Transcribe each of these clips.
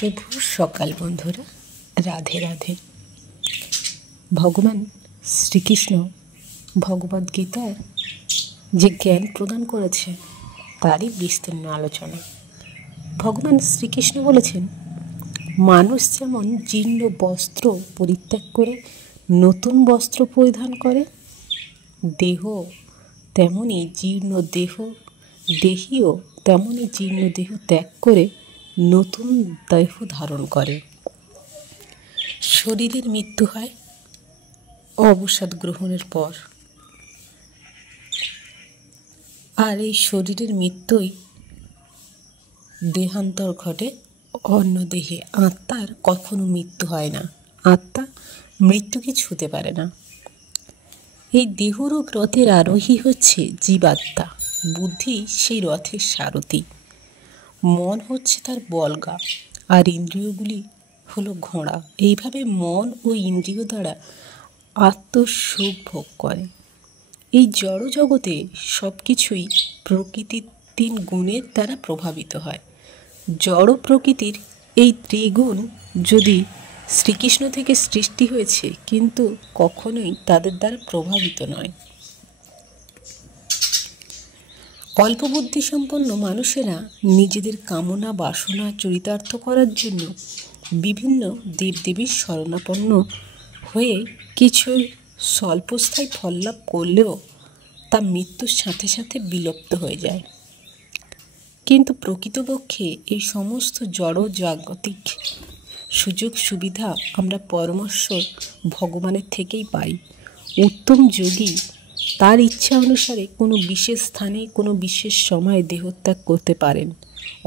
শুভ সকাল বন্ধুরা, রাধে রাধে। ভগবান শ্রীকৃষ্ণ ভগবদ্গীতার যে জ্ঞান প্রদান করেছে তারই বিস্তীর্ণ আলোচনা। ভগবান শ্রীকৃষ্ণ বলেছেন, মানুষ যেমন জীর্ণ বস্ত্র পরিত্যাগ করে নতুন বস্ত্র পরিধান করে, দেহ তেমনই জীর্ণ দেহীও তেমনই জীর্ণ দেহ ত্যাগ করে নতুন দেহ ধারণ করে। শরীরের মৃত্যু হয় অবসাদ গ্রহণের পর, আর এই শরীরের মৃত্যুই দেহান্তর ঘটে অন্য দেহে। আত্মার কখনো মৃত্যু হয় না, আত্মা মৃত্যুকে ছুঁতে পারে না। এই দেহরূপ রথের আরোহী হচ্ছে জীবাত্মা, বুদ্ধি সেই রথের সারথি, মন হচ্ছে তার বলগা, আর ইন্দ্রিয়গুলি হলো ঘোড়া। এইভাবে মন ও ইন্দ্রিয় দ্বারা আত্মসুখ ভোগ করে। এই জড় জগতে সব কিছুই প্রকৃতির 3 গুণের দ্বারা প্রভাবিত হয়। জড় প্রকৃতির এই ত্রিগুণ যদি শ্রীকৃষ্ণ থেকে সৃষ্টি হয়েছে, কিন্তু কখনোই তাদের দ্বারা প্রভাবিত নয়। অল্প বুদ্ধিসম্পন্ন মানুষেরা নিজেদের কামনা বাসনা চরিতার্থ করার জন্য বিভিন্ন দেবদেবীর শরণাপন্ন হয়ে কিছু স্বল্পস্থায়ী ফল লাভ করলেও তা মৃত্যুর সাথে সাথে বিলুপ্ত হয়ে যায়। কিন্তু প্রকৃতপক্ষে এই সমস্ত জড় জাগতিক সুযোগ সুবিধা আমরা পরমেশ্বর ভগবানের থেকেই পাই। উত্তম যোগী তার ইচ্ছা অনুসারে কোনো বিশেষ স্থানে কোনো বিশেষ সময়ে দেহত্যাগ করতে পারেন।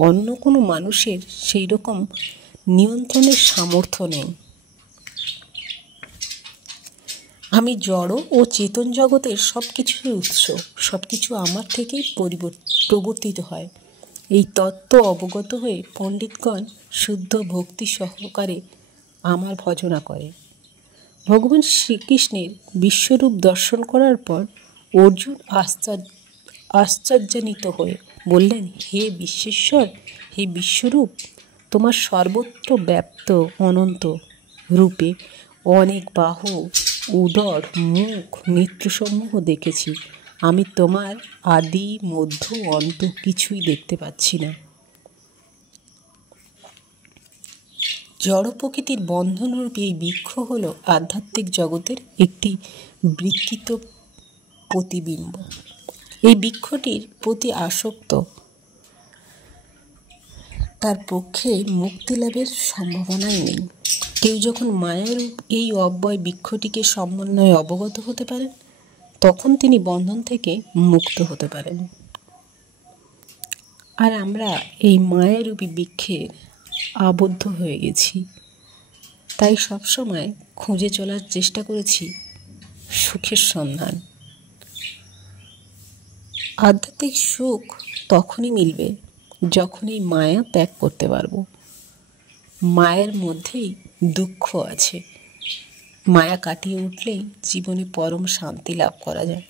অন্য কোনো মানুষের সেই রকম নিয়ন্ত্রণের সামর্থ্য নেই। আমি জড় ও চেতন জগতের সব কিছুর উৎস, সব কিছু আমার থেকেই প্রবর্তিত হয়। এই তত্ত্ব অবগত হয়ে পণ্ডিতগণ শুদ্ধ ভক্তি সহকারে আমার ভজনা করে। ভগবান শ্রীকৃষ্ণের বিশ্বরূপ দর্শন করার পর অর্জুন আশ্চর্যান্বিত হয়ে বললেন, হে বিশ্বেশ্বর, হে বিশ্বরূপ, তোমার সর্বত্র ব্যাপ্ত অনন্ত রূপে অনেক বাহু, উদর, মুখ, নেত্রসমূহ দেখেছি। আমি তোমার আদি মধ্য অন্ত কিছুই দেখতে পাচ্ছি না। জড় প্রকৃতির বন্ধনরূপী এই বৃক্ষ হল আধ্যাত্মিক জগতের একটি বিকৃত প্রতিবিম্ব। এই বৃক্ষটির প্রতি আসক্ত তার পক্ষে মুক্তি লাভের সম্ভাবনাই নেই। কেউ যখন মায়ারূপ এই অব্যয় বৃক্ষটিকে সমন্বয়ে অবগত হতে পারেন, তখন তিনি বন্ধন থেকে মুক্ত হতে পারেন। আর আমরা এই মায়ারূপী বৃক্ষে আবদ্ধ হয়ে গেছি, তাই সবসময় খুঁজে চলার চেষ্টা করেছি সুখের সন্ধান। আধ্যাত্মিক সুখ তখনই মিলবে যখন এই মায়া ত্যাগ করতে পারবো। মায়ের মধ্যেই দুঃখ আছে, মায়া কাটিয়ে উঠলেই জীবনে পরম শান্তি লাভ করা যায়।